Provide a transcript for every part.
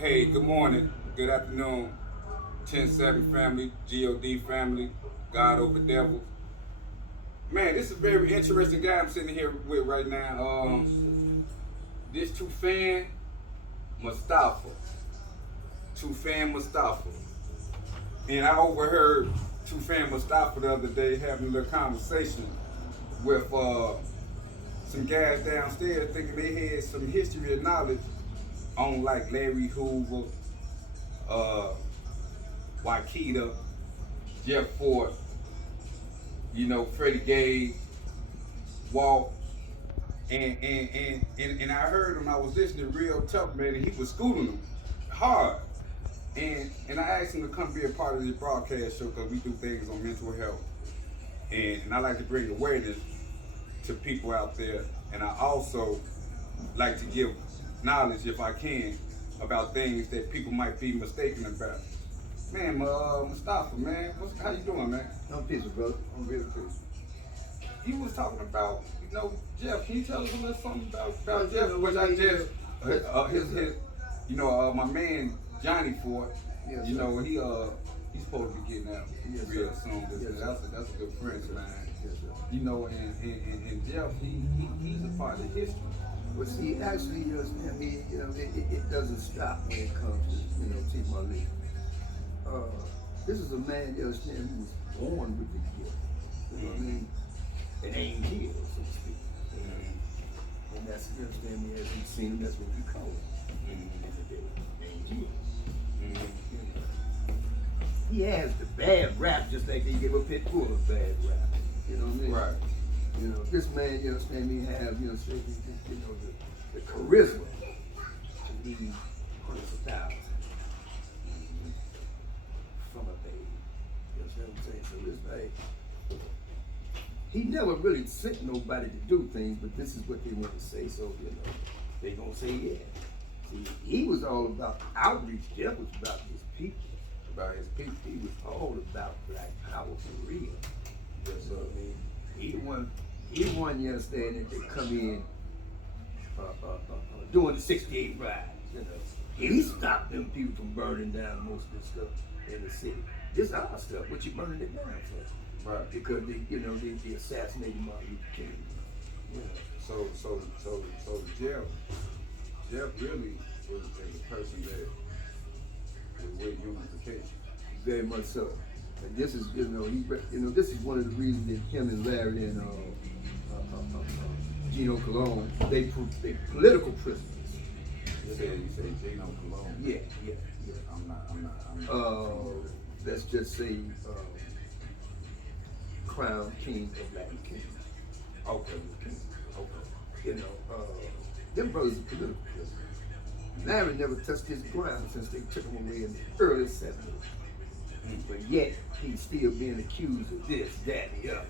Hey, good morning, good afternoon, 10-7 family, God family, God over devil. Man, this is a very interesting guy I'm sitting here with right now. This Tufan Mustafa. Tufan Mustafa. And I overheard Tufan Mustafa the other day having a little conversation with some guys downstairs thinking they had some history and knowledge on like Larry Hoover, uh, Wakita, Jeff Ford, Freddie Gay, Walt, and I heard him. I was listening real tough, man, and he was schooling them hard. And I asked him to come be a part of this broadcast show because we do things on mental health, and I like to bring awareness to people out there, and I also like to give knowledge, if I can, about things that people might be mistaken about. Man, Mustafa, man, how you doing, man? I'm peaceful, brother. I'm real peaceful. You was talking about, Jeff. Can you tell us a little something about Jeff? know, Which I his, just, his, my man Johnny Ford. Yes, He's sir. supposed to be getting out Yes, real sir. soon. Yes, That's a good friend of mine. Yes, sir. And Jeff, he's a part of history. But see, actually, it doesn't stop when it comes to, T. Malik. This is a man, who was born with the gift. You know what I mean? It ain't healed, so to speak. And that's, you understand me, as you've seen him, that's what we call it. Ain't healed. You know? He has the bad rap, just like they give a pit bull a bad rap. You know what I mean? Right. This man, you understand me, have, the charisma to lead hundreds of thousands from a baby. You understand what I'm saying? So this like, he never really sent nobody to do things, but this is what they want to say, so, they gonna say yeah. See, he was all about outreach. Jeff was about his people. About his people. He was all about black power for real. Yes, sir. I mean, he won, you understand, that they come in doing the 68 ride, He stopped them people from burning down most of the stuff in the city. This our stuff, what you burning it down for? Right. Because they assassinated Martin Luther King. So Jeff really is a person that was with unification. Very much so. And this is, this is one of the reasons that him and Larry and Gino Cologne, they political prisoners. You say Gino Cologne. Yeah. I'm not. Let's just say Crown King of Latin King. Okay. Them brothers are political prisoners. Larry never touched his ground since they took him away in the early 70s. But yet, he's still being accused of this, that, and the other.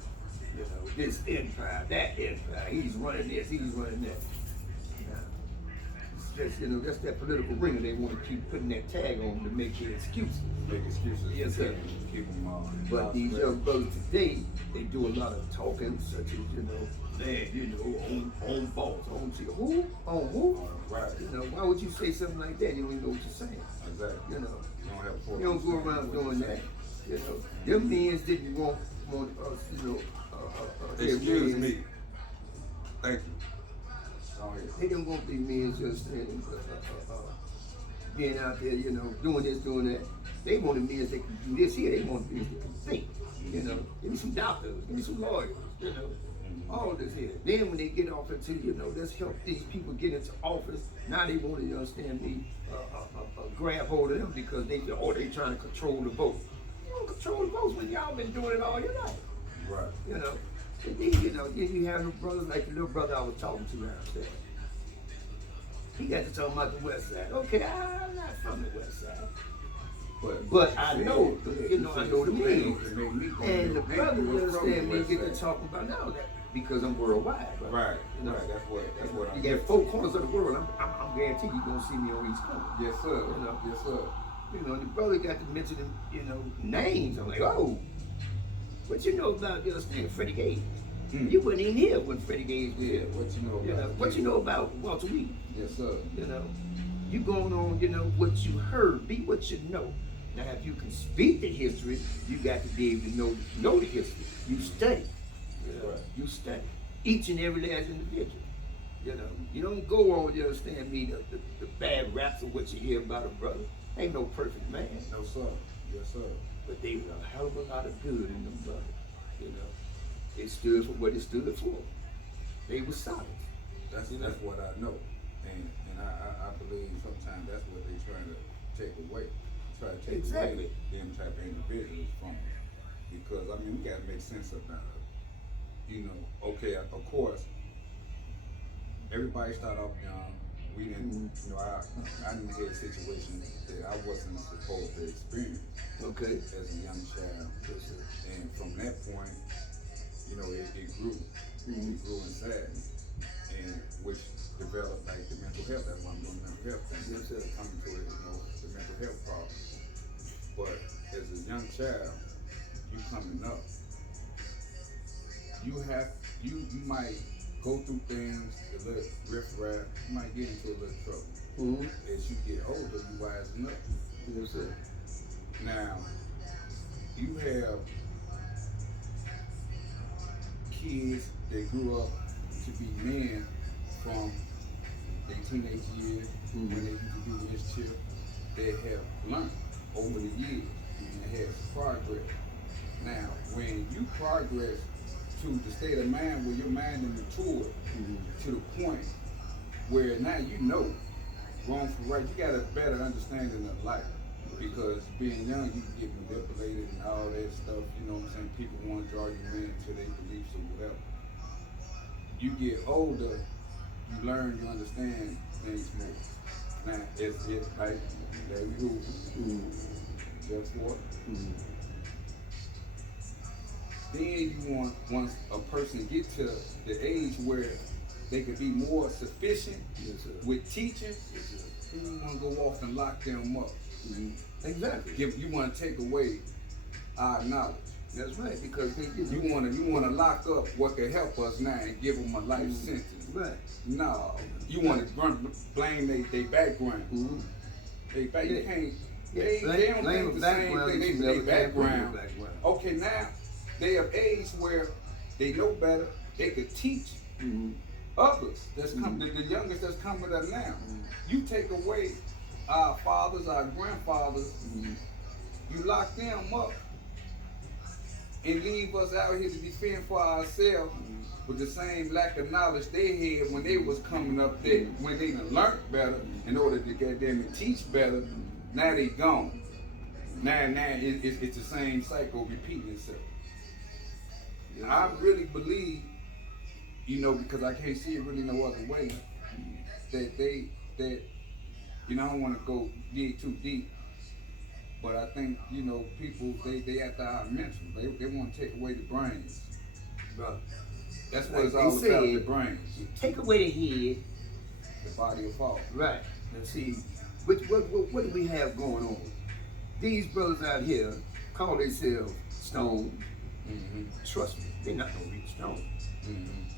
This empire, that empire. He's running this, he's running that. It's just, that's that political ringer. They want to keep putting that tag on to make their excuses. Make excuses. Yes, sir. Keep them on. But these young brothers today, they do a lot of talking, such as, on balls, on to who? On who? Right. Why would you say something like that? You don't even know what you're saying. Exactly. You don't go around doing that. Them men didn't want us, Excuse me. Thank you. They didn't want these men just being out there, doing this, doing that. They wanted men that could do this here. They wanted men that could think. Give me some doctors, give me some lawyers, all this here. Then when they get off into, let's help these people get into office. Now they want to, understand me, grab hold of them because they trying to control the vote. You don't control the votes when y'all been doing it all your life. Right. And then, you have no brothers like the little brother I was talking to downstairs. He got to talk about the West Side. Okay, I'm not from the West Side. But I know, I know the men. And the brothers, understand me, get to talking about now that because I'm worldwide. Right. That's what you got 4 corners of the world. I'm guaranteed you're gonna see me on each corner. Yes, sir. Yes, sir. The brother got to mention them, names. I'm like, oh, what you know about this nigga Freddie Gage? You wasn't even here when Freddie Gage was here. What you know about? What you know about Walter Reed? Yes, sir. You going on, what you heard, be what you know. Now, if you can speak the history, you got to be able to know the history. You study. Right. You study. Each and every last individual. You don't go on, you understand me, the bad raps of what you hear about a brother. Ain't no perfect man. No, sir. Yes, sir. But they was a hell of a lot of good in them brothers. They stood for what it stood for. They were solid. That's what I know, and I believe sometimes that's what they trying to take away. Try to take away them type of individuals from us, because I mean we gotta make sense about it. Okay, of course, everybody start off young. We didn't, I didn't have situations that I wasn't supposed to experience. Okay. As a young child, and from that point, it grew. It grew inside me, and which developed like the mental health. That's why I'm doing mental health thing. Coming to it, the mental health problem. But as a young child, you coming up, you might go through things, a little riff-raff, you might get into a little trouble. Mm-hmm. As you get older, you wisen up. Yes, sir. Now, you have kids that grew up to be men from their teenage years, when they used to do mischief, they have learned over the years and have progress. Now, when you progress to the state of mind where your mind is matured to the point where now wrong from right, you got a better understanding of life. Because being young, you can get manipulated and all that stuff, people want to draw you into their beliefs or whatever. You get older, you learn, you understand things more. Now, it's like Larry Hoover, Jeff Ford. Then you want, once a person get to the age where they could be more sufficient with teaching, then you want to go off and lock them up. Exactly. You want to take away our knowledge. That's right, because you want to lock up what could help us now and give them a life sentence. Right. No, you want to blame their background. They can't. They don't think the same thing. They background. Okay, now they of age where they know better. They could teach others. That's coming. The youngest that's coming up now. You take away our fathers, our grandfathers. You lock them up and leave us out here to defend for ourselves with the same lack of knowledge they had when they was coming up there, when they done learned better in order to get them and teach better. Now they gone. Now it's the same cycle repeating itself. I really believe, because I can't see it really no other way, that I don't want to go dig too deep, but I think, people, they after our mental. They want to take away the brains. Bro. That's what it's all about, the brains. Take away the head. The body will fall. Right. Now see, what do we have going on? These brothers out here call themselves stones. Trust me, they're not gonna reach stones.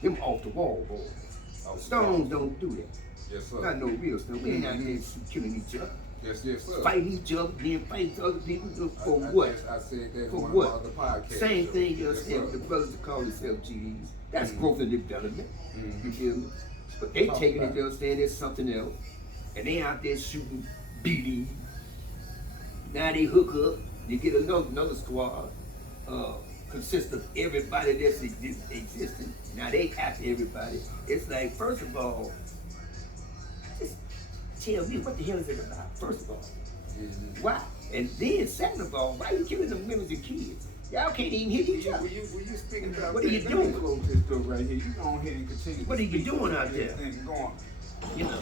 Them off the wall boys. Stones don't do that. Yes, sir. Not no real stones. We ain't out here killing each other. Yes, sir. Fight each other, then fight other people for what? I said that for on what? Other podcasts. Same thing yes, the brothers that call themselves GDs. That's growth and development. You feel me? But they taking it, understand there's something else. And they out there shooting BD. Now they hook up, they get another squad. Consists of everybody that's existing. Now they after everybody. It's like, first of all, just tell me what the hell is it about, first of all. Why? And then second of all, why are you killing them women and kids? Y'all can't even hit each other. Were you speaking about what are you doing? Close this door right here. You go ahead and continue. What are you doing out there? Yeah,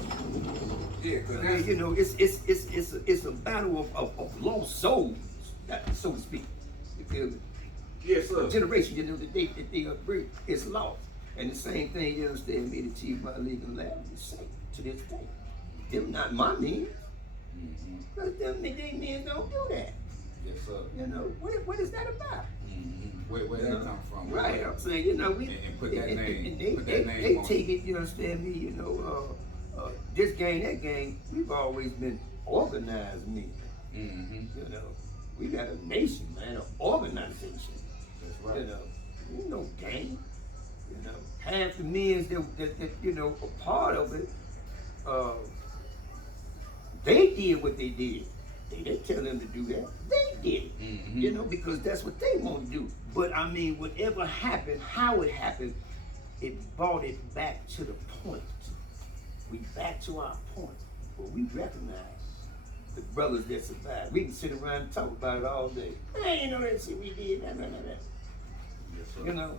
it's a battle of lost souls, so to speak. You feel me? Yes, sir. Generation, they agree, it's lost. And the same thing, you understand me, the chief my legal lab is say to this day. Them not my men. Because them they men don't do that. Yes, sir. What is that about? Where that come from? Right, I'm saying, we and put that name. They take it, you understand me, This gang, that gang, we've always been organized men. Mm-hmm. You know, we got a nation, man, an organization. That's right. You know, ain't no gang. You know, half the men that you know are part of it, uh, they did what they did. They didn't tell them to do that. They did it. Mm-hmm. You know, because that's what they want to do. But I mean, whatever happened, how it happened, it brought it back to the point. We back to our point where we recognize the brothers that survived. We can sit around and talk about it all day. Hey, you know that shit we did, that. Yes, sir. You know,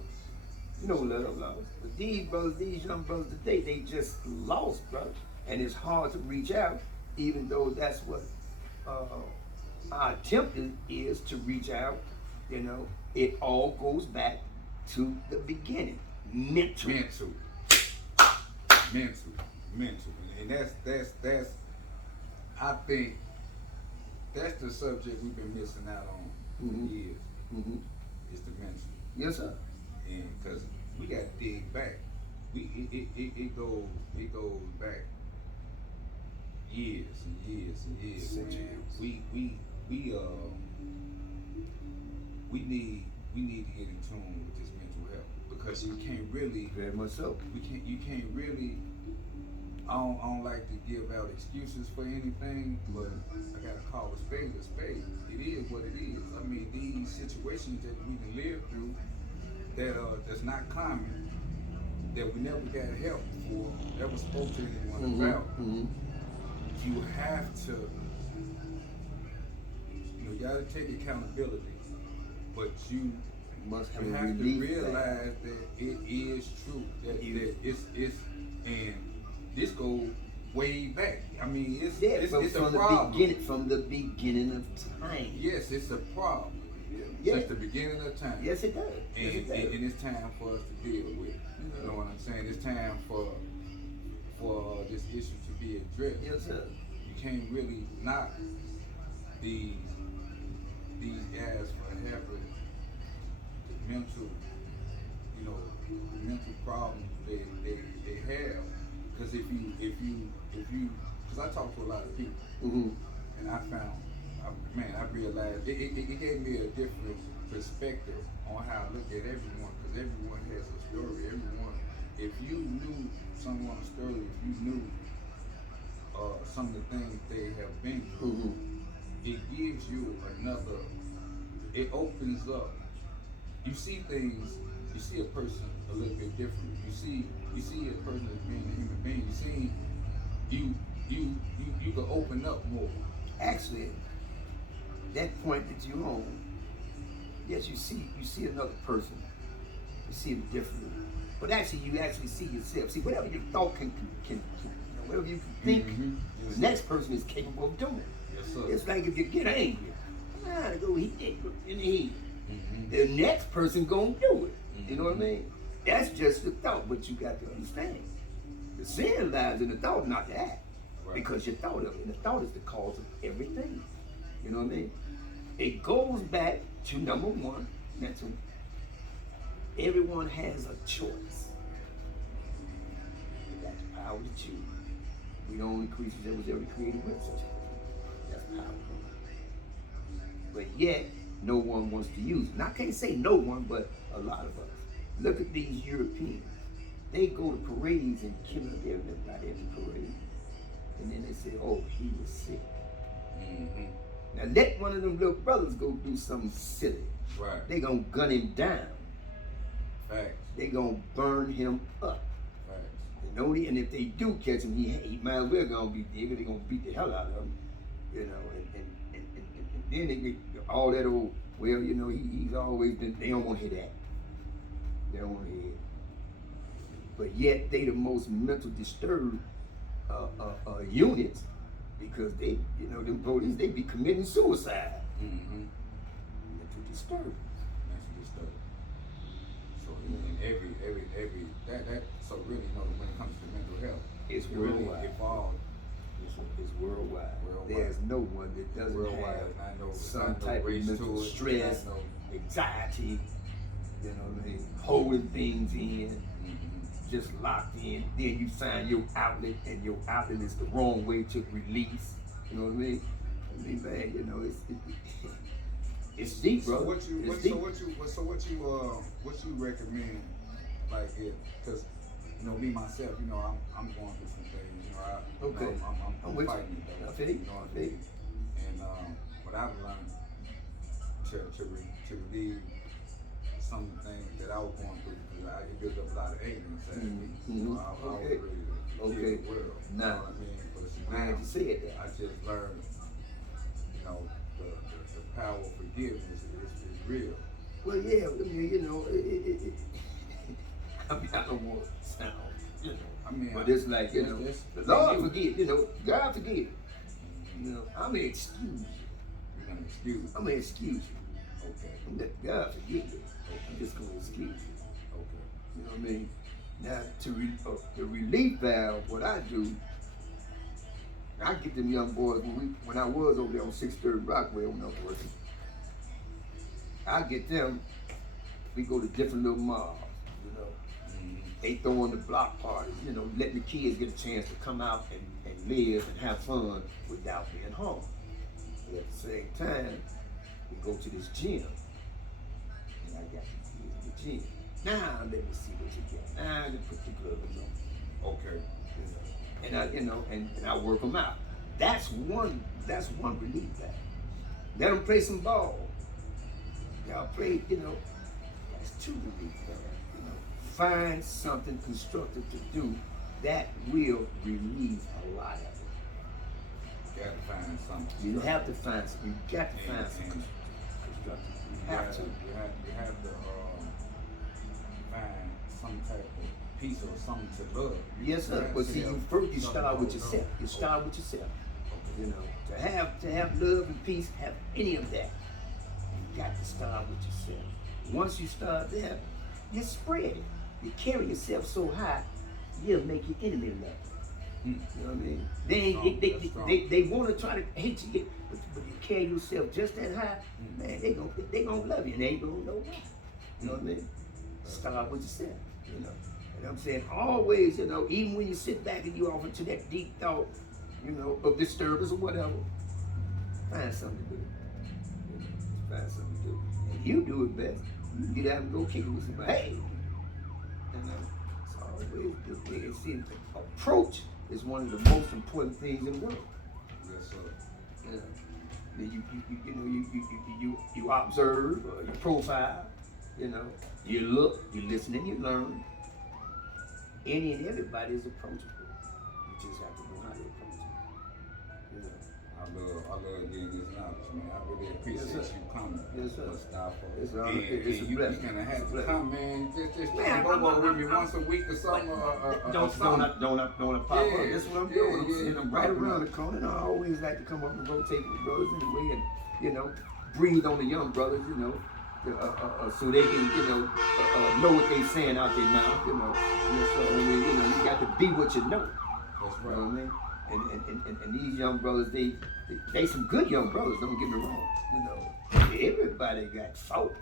no love lost. But these brothers, these young brothers today, they just lost, brother. And it's hard to reach out, even though that's what our attempt is to reach out. You know, it all goes back to the beginning. Mental. Mental. And that's I think that's the subject we've been missing out on for years. Mm-hmm. Is the mental. Yes, sir. And because we got to dig back. It goes back years and years and years. Centuries. Man. We need to get in tune with this mental health, because you can't really, Very much so. you can't really. I don't like to give out excuses for anything, but I gotta call a spade a spade. It is what it is. I mean, these situations that we can live through that's not common, that we never got help for, never spoke to anyone about. Mm-hmm. You have to, you gotta take accountability, but you Must have have a to relief realize that it is true. That it's and this goes way back. I mean, it's a problem. From the beginning of time. Yes, it's a problem. Yeah. Since the beginning of time. Yes, it does. And, Yes, it does. and it's time for us to deal with. You know what I'm saying? It's time for this issue to be addressed. Yes, sir. You can't really knock these guys for having mental, mental problems they have. Because if you, because I talk to a lot of people, Mm-hmm. and I realized it gave me a different perspective on how I look at everyone, because everyone has a story. Everyone, if you knew someone's story, if you knew some of the things they have been through, Mm-hmm. it gives you it opens up. You see things, you see a person a little bit different. You see a person as being a human being. You can open up more. Actually, that point that you're on, yes, you see another person, you see them differently, but actually you actually see yourself. See, whatever you thought can whatever you can think, Mm-hmm. the next person is capable of doing. Yes, sir. It's like if you get angry, to go in the heat. Mm-hmm. The next person gonna do it. You know what I mean? That's just the thought, but you got to understand. The sin lies in the thought, not the act. Right. Because you thought of it. And the thought is the cause of everything. You know what I mean? It goes back to number one, mental. Everyone has a choice. They got the power to choose. We the only creatures that was ever created with such a thing. That's powerful. But yet, no one wants to use it. And I can't say no one, but a lot of us. Look at these Europeans. They go to parades and kill everybody at the parade. And then they say, oh, he was sick. Mm-hmm. Now let one of them little brothers go do something silly. Right. They gonna gun him down. Facts. They gonna burn him up. Facts. You know, and if they do catch him, he might as well gonna be dead. They gonna beat the hell out of him. You know, and then they get all that old, well, you know, he's always been, they don't want to hear that. They don't want to hear it. But yet they the most mental disturbed units, because they, you know, them police, they be committing suicide. Mm-hmm. Mental disturbed. Mental disturbed. So in every so really, when it comes to mental health, It's it really worldwide. evolved. It's worldwide. There's no one that doesn't Worldwide. have I some know type of race mental to it. stress, I know. anxiety, you know what I mean, holding things in. Mm-hmm. just locked in. Then you find your outlet, and your outlet is the wrong way to release. You know what I mean? I mean, man, you know, it's deep, bro. So what you It's what, deep. what you recommend? Like it, because you know me myself, you know I'm going through some things. You know Okay. I'm with fighting you. it though. I feel You know what I mean? And what I've learned to relieve some of the things that I was going through, because I get built up a lot of anger inside me. You know, I was Okay. ready to kill Okay. the world. You Now, know what I mean? But see, glad now you said that. I just learned, you know, the power of forgiveness is real. Well, yeah, I mean, you know, I mean, I don't want to sound, you know, I mean, but it's like, you know, the Lord forgive, you know, God forgive. You know, I'm gonna excuse you. You're gonna excuse. I'm gonna excuse you. Okay. I'm let God forgive you. I'm just gonna excuse you. Okay. You know what I mean? Now, the relief valve, what I do, I get them young boys when I was over there on 630 Rockwell when I was working. I get them. We go to different little malls. You know, they throwing the block parties. You know, letting the kids get a chance to come out and live and have fun without being home. But at the same time, we go to this gym, and I got these kids in the gym. Now let me see what you got. Now you put the gloves on. Okay. And I, you know, and I work them out. That's one relief valve. Let them play some ball. Y'all play, you know, that's two relief valves. You know, find something constructive to do that will relieve a lot of it. You got to find something. You have to find some. You got to find some constructive. You have to. You have to find some type of peace or something to love. Yes, sir. But see, you first you start with yourself. You start with yourself. You know, to have love and peace, have any of that, you got to start with yourself. Once you start there, you spread it. You carry yourself so high, you'll make your enemy love you. You know what I mean? They want to try to hate you, but you carry yourself just that high, man. They gonna love you, and they ain't gonna know why. You know what I mean? Start with yourself. You know. And I'm saying always, you know, even when you sit back and you off into that deep thought, you know, of disturbance or whatever, find something to do. You know, find something to do. And you do it best. You get out and go kick it with somebody. Hey! You know, it's always the thing. And see, approach is one of the most important things in the world. Yes, sir. You know, you observe, you profile, you know, you look, you listen, and you learn. Any and everybody is approachable. You just have to know how to approach it. You know. I love getting this knowledge, man. I really appreciate you coming. Yes, sir. Mustafa. It's And a you blessing. kind of have It's a to blessing. come, man. Just Man, go over with me once a week or something. Don't pop up. Yeah, That's what I'm yeah, doing. I'm yeah. sitting I'm right around the corner, and I always like to come up and rotate with the brothers anyway, and you know, breathe on the young brothers, you know, so they can, you know what they saying out their mouth, you know. Yes, sir. I mean, you know, you got to be what you know. That's You right. know what I mean? And these young brothers, they some good young brothers. Don't get me wrong. You know, everybody got faults.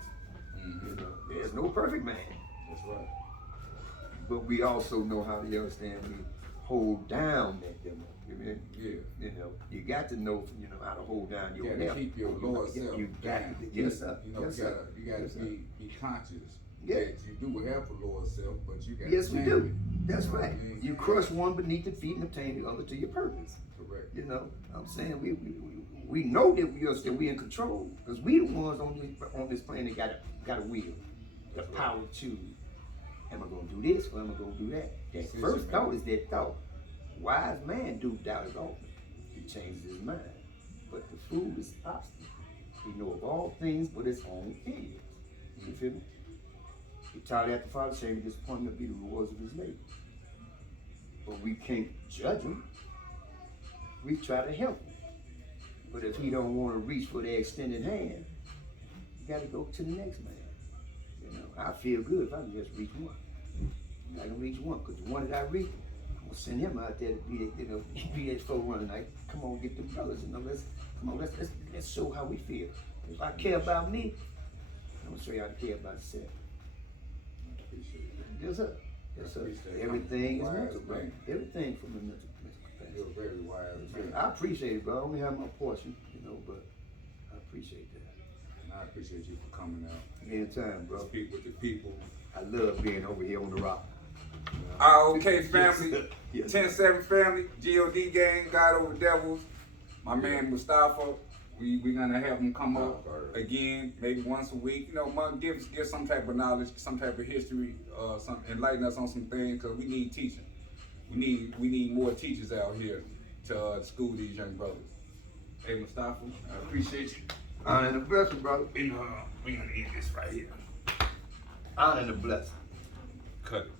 You know, there's no perfect man. That's right. But we also know how to understand we hold down that demo. You mean? Yeah. You know, you got to know, you know, how to hold down your You got to left. keep your lower self You got down. to, yes, sir. You know, Yes, you sir. gotta Yes, sir. be conscious Yeah. that you do have a lower self, but you got Yes, to we change do. it. That's You know what right. I mean? You crush one beneath the feet and obtain the other to your purpose. Correct. You know, I'm saying we know that we in control because we the ones on this planet got a will, the That's right. power to choose. Am I gonna do this or am I gonna do that? That Decision first making. thought is that thought. Wise man do doubt his often. He changes his mind. But the fool is obstinate. He know of all things but his own opinions. You feel me? He tired after father shame disappointment be the rewards of his labor. But we can't judge him. We try to help him. But if he don't want to reach for the extended hand, you got to go to the next man. You know, I feel good if I can just reach one. I can reach one, because the one that I reach, I'm gonna send him out there to be that, you know, be that forerunner. Like, come on, get the brothers, you know, let's show how we feel. If I care about me, I'm gonna show you how to care about yourself. I appreciate it. Yes, sir. Yes, sir. Appreciate Everything is wise mental, bro. man. Everything from the mental capacity. You're a very wise man. I appreciate it, bro. I only have my portion, you know, but I appreciate that. And I appreciate you for coming out. Anytime, bro. Speak with the people. I love being over here on the rock. Okay, family. Yes. 10-7 family, God gang, God over devils. My man Mustafa. We gonna have him come up again, maybe once a week. You know, give some type of knowledge, some type of history, enlighten us on some things, cause we need teaching. We need more teachers out here to school these young brothers. Hey Mustafa, I appreciate you. Honor and a blessing, brother. We gonna eat this right here. Honor and a blessing. Cut it.